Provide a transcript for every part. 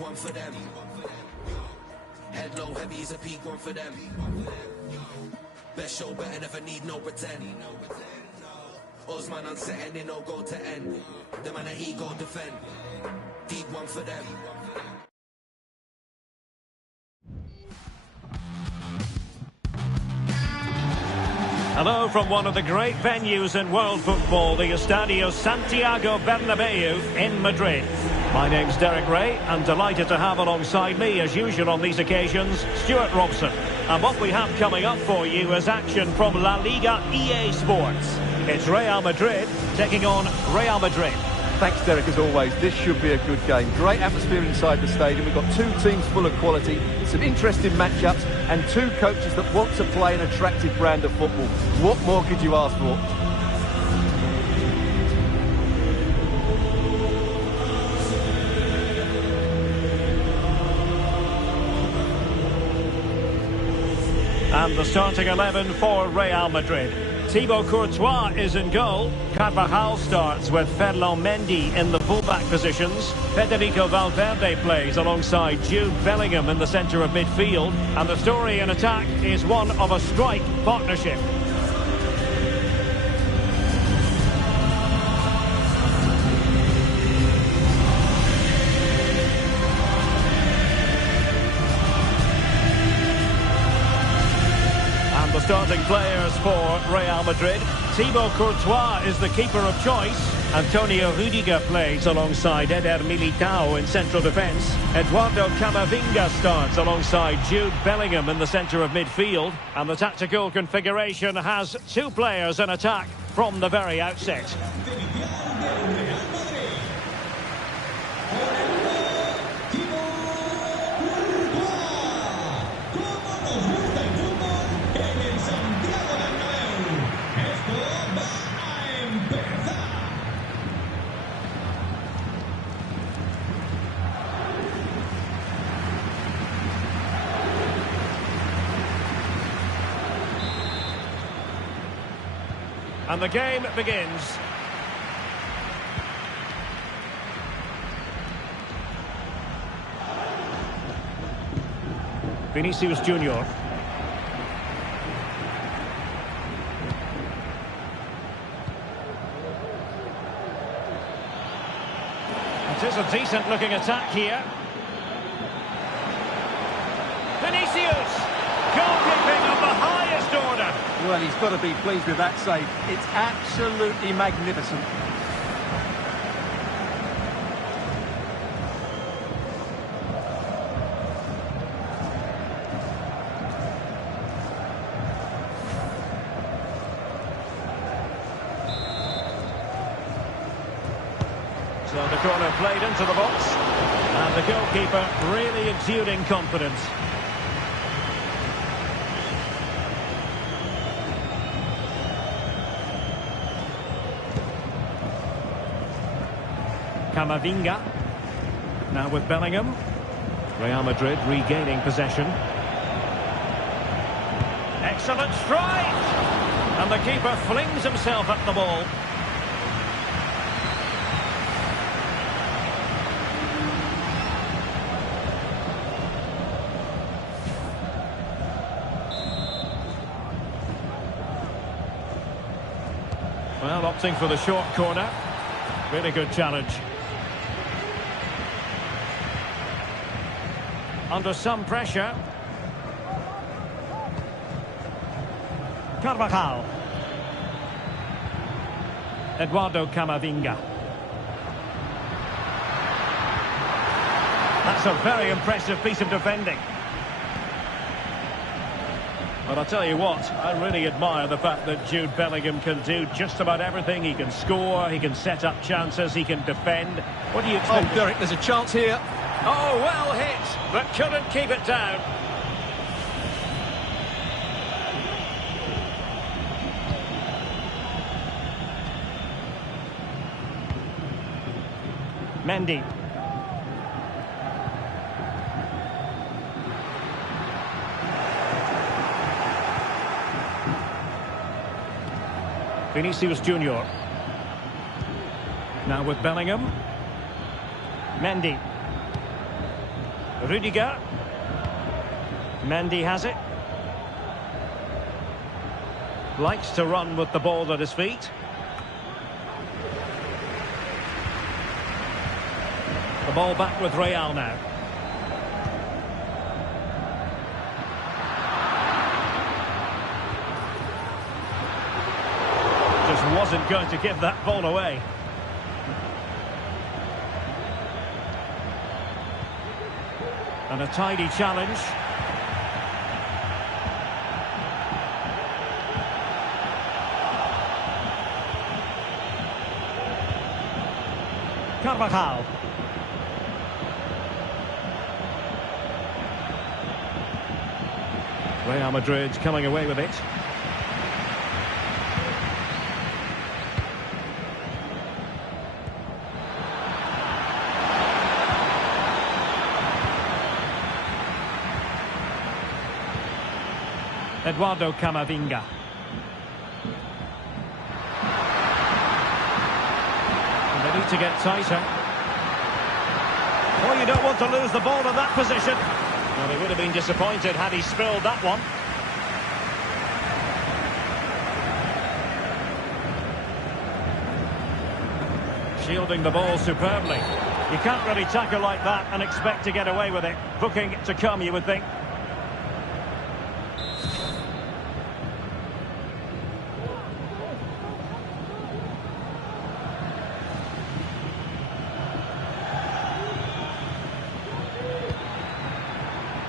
one for them. Head low, heavy is a peak one for them. Best show, better never need no pretend. Osman on setting, they no go to end. The man that ego defend. Deep one for them. Hello from one of the great venues in world football, the Estadio Santiago Bernabeu in Madrid. My name's Derek Ray, and delighted to have alongside me, as usual on these occasions, Stuart Robson. And what we have coming up for you is action from La Liga EA Sports. It's Real Madrid taking on Real Madrid. Thanks, Derek, as always. This should be a good game. Great atmosphere inside the stadium. We've got two teams full of quality, some interesting matchups, and two coaches that want to play an attractive brand of football. What more could you ask for? And the starting 11 for Real Madrid. Thibaut Courtois is in goal. Carvajal starts with Ferland Mendy in the fullback positions. Federico Valverde plays alongside Jude Bellingham in the centre of midfield. And the story in attack is one of a strike partnership. The starting players for Real Madrid. Thibaut Courtois is the keeper of choice. Antonio Rudiger plays alongside Eder Militao in central defence. Eduardo Camavinga starts alongside Jude Bellingham in the centre of midfield. And the tactical configuration has two players in attack from the very outset. And the game begins. Vinicius Junior. It is a decent looking attack here. Vinicius! Goalkeeping of the highest order. Well, he's got to be pleased with that save. It's absolutely magnificent. So the corner played into the box. And the goalkeeper really exuding confidence. Camavinga. Now with Bellingham. Real Madrid regaining possession. Excellent strike! And the keeper flings himself at the ball. Well, opting for the short corner. Really good challenge. Under some pressure. Carvajal. Eduardo Camavinga. That's a very impressive piece of defending. But I'll tell you what, I really admire the fact that Jude Bellingham can do just about everything. He can score, he can set up chances, he can defend. What do you expect? Oh, Derek, there's a chance here. Oh, well hit, but couldn't keep it down. Mendy. Vinicius Junior. Now with Bellingham. Mendy. Rudiger. Mendy has it. Likes to run with the ball at his feet. The ball back with Real now. Just wasn't going to give that ball away. And a tidy challenge. Carvajal. Real Madrid coming away with it. Eduardo Camavinga. And they need to get tighter. Oh, you don't want to lose the ball in that position. Well, he would have been disappointed had he spilled that one. Shielding the ball superbly. You can't really tackle like that and expect to get away with it. Booking to come, you would think.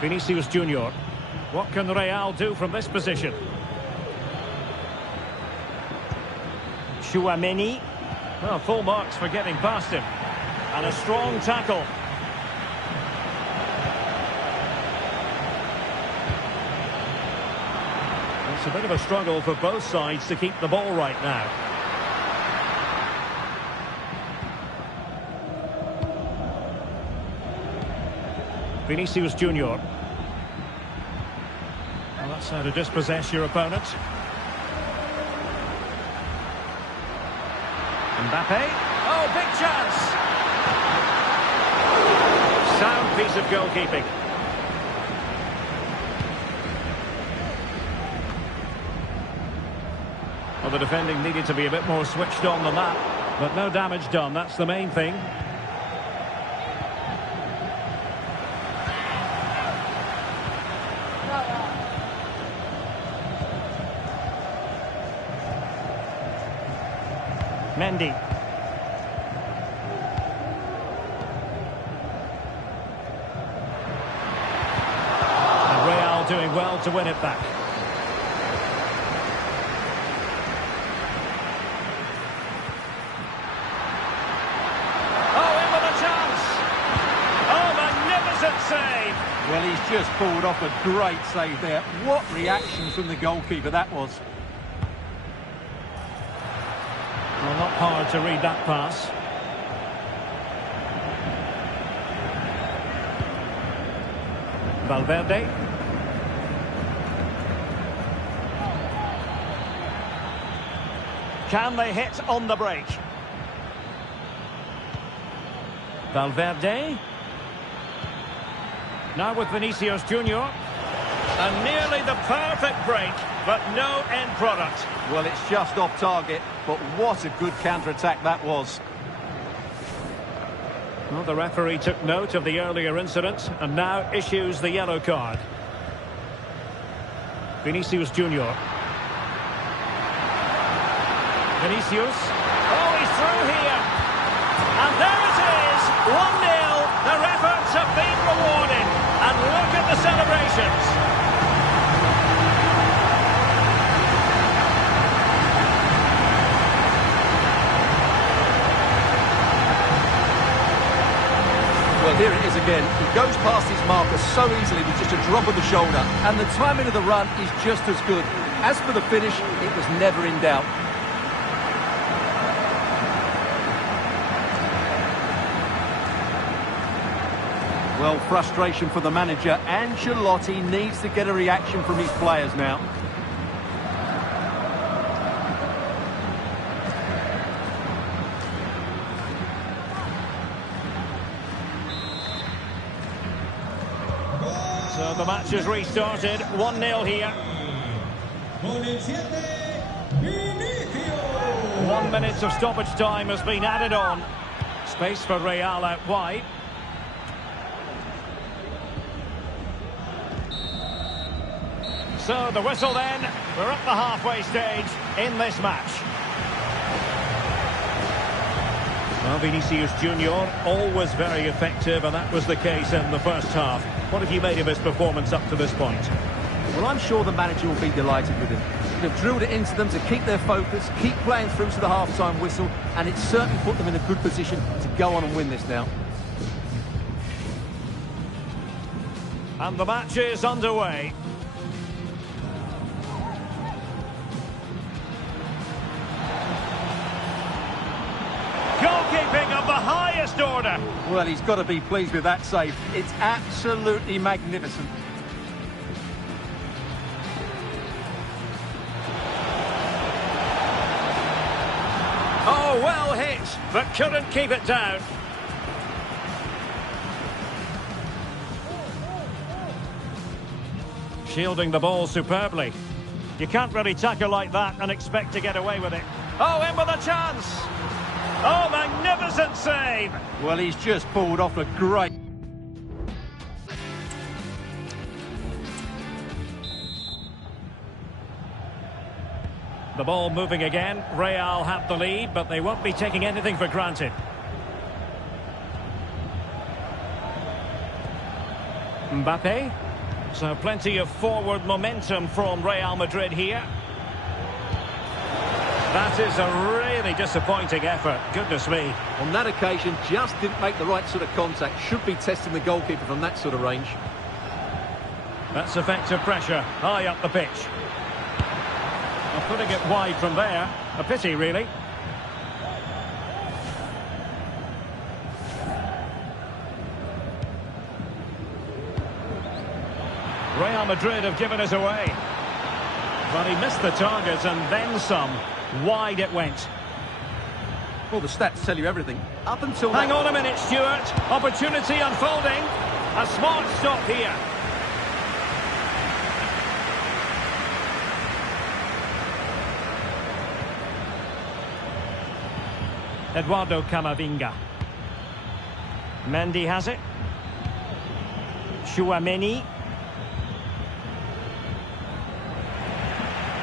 Vinicius Junior. What can Real do from this position? Chouameni. Well, full marks for getting past him. And a strong tackle. It's a bit of a struggle for both sides to keep the ball right now. Vinicius Junior. Well, that's how to dispossess your opponent. Mbappe. Oh, big chance! Sound piece of goalkeeping. Well, the defending needed to be a bit more switched on than that. But no damage done, that's the main thing. Mendy. And Real doing well to win it back. Oh, in with a chance! Oh, magnificent save! Well, he's just pulled off a great save there. What reaction from the goalkeeper that was. Well, not hard to read that pass. Valverde. Can they hit on the break? Valverde. Now with Vinicius Junior. And nearly the perfect break, but no end product. Well, it's just off target, but what a good counter-attack that was. Well, the referee took note of the earlier incident and now issues the yellow card. Vinicius Junior. Vinicius. Oh, he's through here. And there it is, 1-0. Their efforts have been rewarded. And look at the celebrations. Well, here it is again. He goes past his marker so easily with just a drop of the shoulder. And the timing of the run is just as good. As for the finish, it was never in doubt. Well, frustration for the manager. Ancelotti needs to get a reaction from his players now. the match has restarted. 1-0 here. 1 minute of stoppage time has been added on. Space for Real out wide. So the whistle then. We're at the halfway stage in this match. Well, Vinicius Junior, always very effective, and that was the case in the first half. What have you made of his performance up to this point? Well, I'm sure the manager will be delighted with him. They've drilled it into them to keep their focus, keep playing through to the half-time whistle, and it's certainly put them in a good position to go on and win this now. And the match is underway. Goalkeeping of the highest order. Well, he's got to be pleased with that save. It's absolutely magnificent. Oh, well hit, but couldn't keep it down. Shielding the ball superbly. You can't really tackle like that and expect to get away with it. Oh, in with a chance. Oh, magnificent save. Well, he's just pulled off a great... The ball moving again. Real have the lead, but they won't be taking anything for granted. Mbappe. So plenty of forward momentum from Real Madrid here. That is a really disappointing effort. Goodness me. On that occasion, just didn't make the right sort of contact. Should be testing the goalkeeper from that sort of range. That's effective pressure. High up the pitch. Putting it wide from there. A pity, really. Real Madrid have given us away. But he missed the target and then some. Wide it went. Well, the stats tell you everything. Up until Hang on a minute, Stuart. Opportunity unfolding. A smart stop here. Eduardo Camavinga. Mendy has it. Tchouaméni.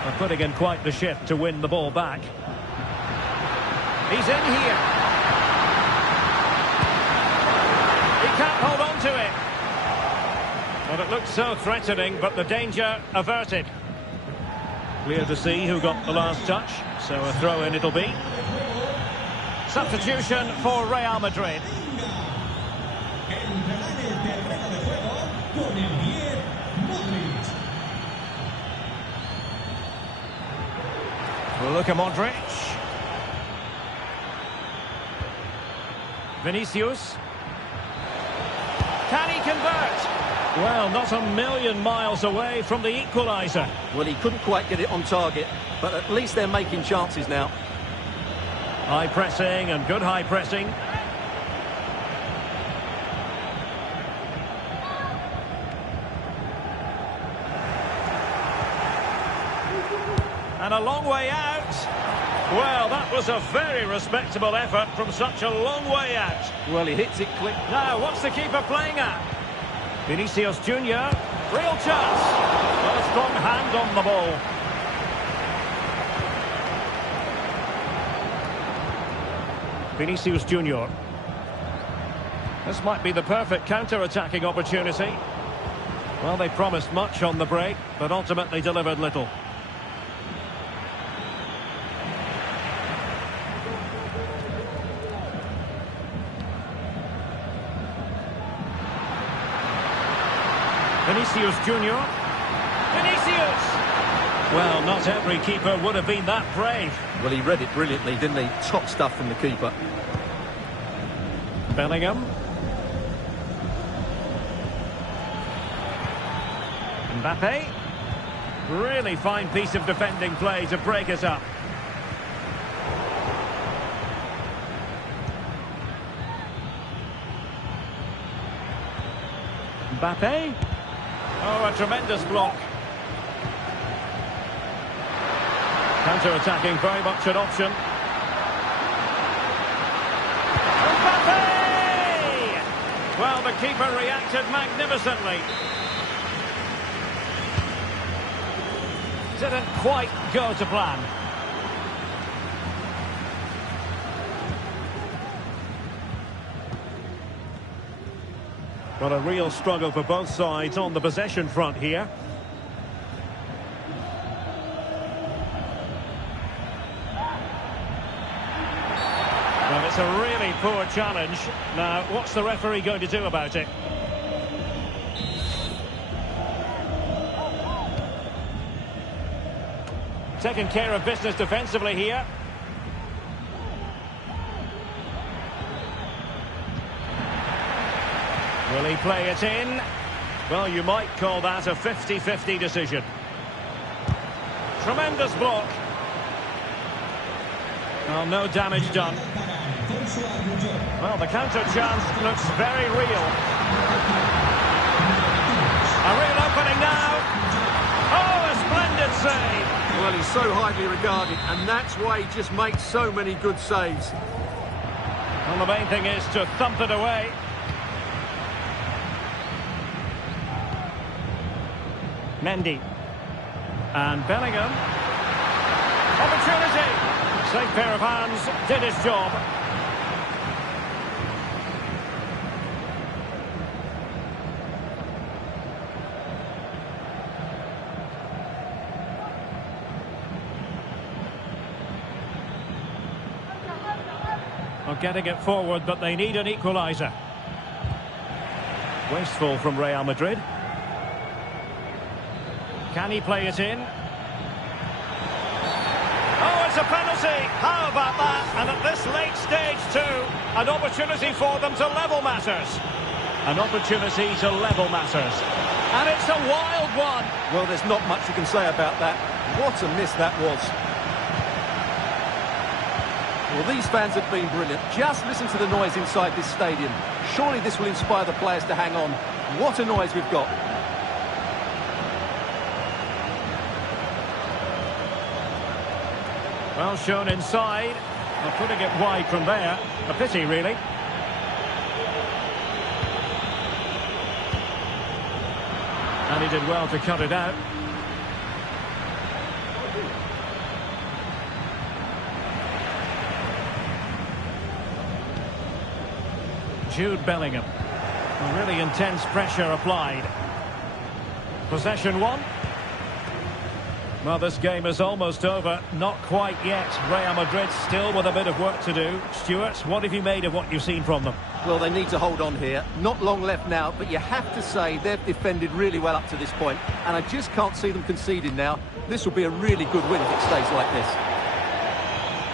They're putting in quite the shift to win the ball back. He's in here. He can't hold on to it. Well, it looked so threatening, but the danger averted. Clear to see who got the last touch, so a throw-in it'll be. Substitution for Real Madrid. Luka Modric. Vinicius. Can he convert? Well, not a million miles away from the equaliser. Well, he couldn't quite get it on target, but at least they're making chances now. High pressing and good high pressing. And a long way out. Well, that was a very respectable effort from such a long way out. Well, he hits it quick. Now, what's the keeper playing at? Vinicius Junior. Real chance. Well, a strong hand on the ball. Vinicius Junior. This might be the perfect counter-attacking opportunity. Well, they promised much on the break, but ultimately delivered little. Vinicius Junior. Vinicius! Well, not every keeper would have been that brave. Well, he read it brilliantly, didn't he? Top stuff from the keeper. Bellingham. Mbappe. Really fine piece of defending play to break us up. Mbappe. Oh, a tremendous block. Counter-attacking, very much an option. Mbappe! Well, the keeper reacted magnificently. Didn't quite go to plan. Well, a real struggle for both sides on the possession front here. Well, it's a really poor challenge. Now, what's the referee going to do about it? Taking care of business defensively here. Will he play it in? Well, you might call that a 50-50 decision. Tremendous block. Well, no damage done. Well, the counter chance looks very real. A real opening now. Oh, a splendid save. Well, he's so highly regarded, and that's why he just makes so many good saves. Well, the main thing is to thump it away. Mendy. And Bellingham. Opportunity. Safe pair of hands, did his job. Well, getting it forward, but they need an equaliser. Wasteful from Real Madrid. Can he play it in? Oh, it's a penalty! How about that? And at this late stage too, an opportunity for them to level matters. An opportunity to level matters. And it's a wild one. Well, there's not much you can say about that. What a miss that was. Well, these fans have been brilliant. Just listen to the noise inside this stadium. Surely this will inspire the players to hang on. What a noise we've got. Well shown inside. Well, putting it wide from there. A pity, really. And he did well to cut it out. Jude Bellingham. Really intense pressure applied. Possession one. Well, this game is almost over. Not quite yet. Real Madrid still with a bit of work to do. Stuart, what have you made of what you've seen from them? Well, they need to hold on here. Not long left now, but you have to say they've defended really well up to this point, and I just can't see them conceding now. This will be a really good win if it stays like this.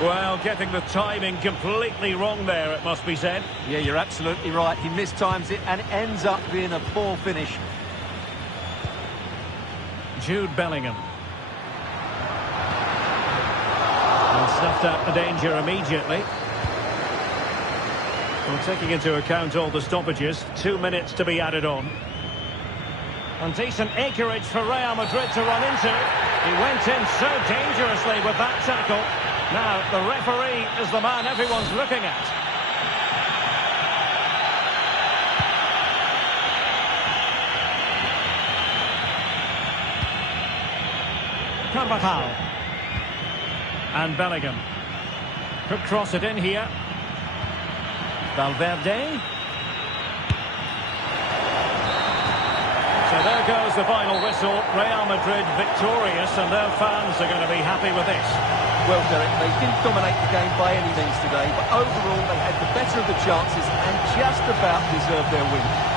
Well, getting the timing completely wrong there, it must be said. Yeah, you're absolutely right. He mistimes it, and it ends up being a poor finish. Jude Bellingham. And snuffed out the danger immediately. Well, taking into account all the stoppages, 2 minutes to be added on. And decent acreage for Real Madrid to run into. He went in so dangerously with that tackle. Now, the referee is the man everyone's looking at. Carvajal. And Bellingham. Could cross it in here. Valverde. So there goes the final whistle. Real Madrid victorious, and their fans are going to be happy with this. Well, Derek, they didn't dominate the game by any means today, but overall they had the better of the chances and just about deserved their win.